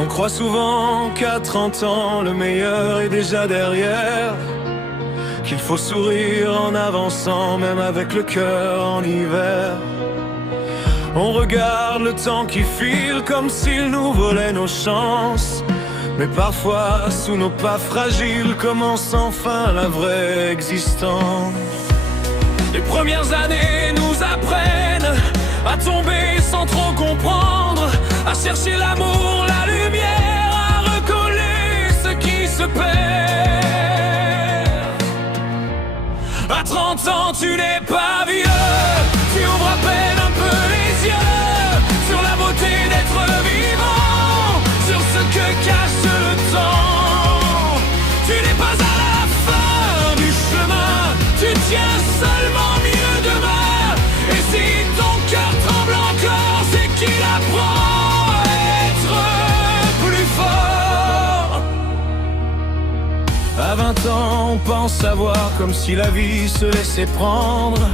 On croit souvent qu'à 30 ans, le meilleur est déjà derrière, qu'il faut sourire en avançant, même avec le cœur en hiver. On regarde le temps qui file comme s'il nous volait nos chances, mais parfois, sous nos pas fragiles, commence enfin la vraie existence. Les premières années nous apprennent à tomber sans trop comprendre, à chercher l'amour, la lumière, à recoller ce qui se perd. À 30 ans, tu n'es pas vieux, tu ouvres à peine un peu les yeux sur la beauté d'être vivant, sur ce que cache le temps. Tu n'es pas à la fin du chemin, tu tiens seulement mieux demain. Et si ton cœur tremble encore, c'est qu'il apprend à être plus fort. À 20 ans, on pense savoir, comme si la vie se laissait prendre.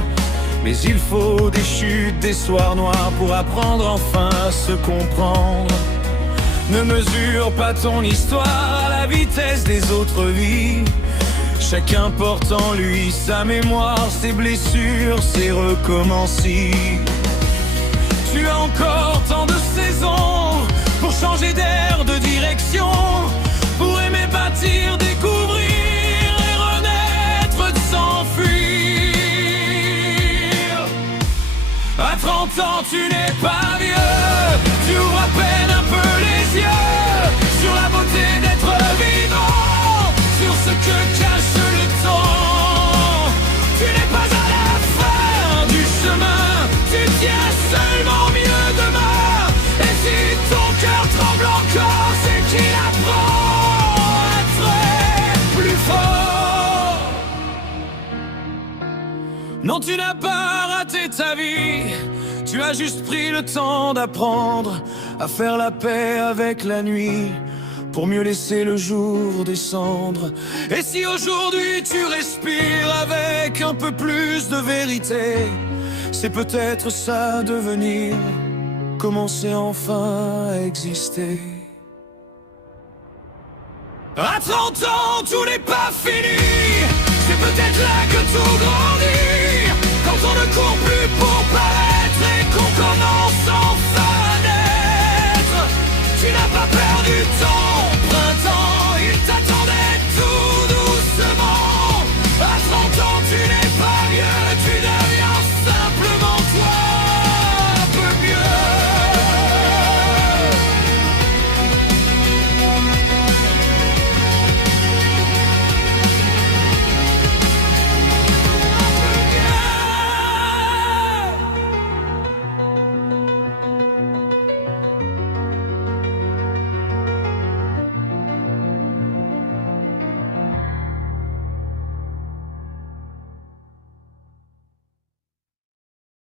Mais il faut des chutes, des soirs noirs pour apprendre enfin à se comprendre. Ne mesure pas ton histoire à la vitesse des autres vies. Chacun porte en lui sa mémoire, ses blessures, ses recommencis. Tu as encore tant de saisons pour changer d'air, de direction, pour aimer, bâtir, découvrir et renaître, de s'enfuir. À 30 ans, tu n'es pas vieux, tu ouvres à peine un peu les yeux sur la beauté d'être vivant, sur ce que cache le temps. Tu n'es pas à la fin du chemin, tu tiens seulement mieux demain. Et si ton cœur tremble encore, c'est qu'il apprend à être plus fort. Non, tu n'as pas raté ta vie, tu as juste pris le temps d'apprendre à faire la paix avec la nuit, pour mieux laisser le jour descendre. Et si aujourd'hui tu respires avec un peu plus de vérité, c'est peut-être ça devenir, commencer enfin à exister. À 30 ans, tout n'est pas fini, c'est peut-être là que tout grandit, quand on ne court plus pour paraître et qu'on commence enfin à naître. Tu n'as pas perdu ton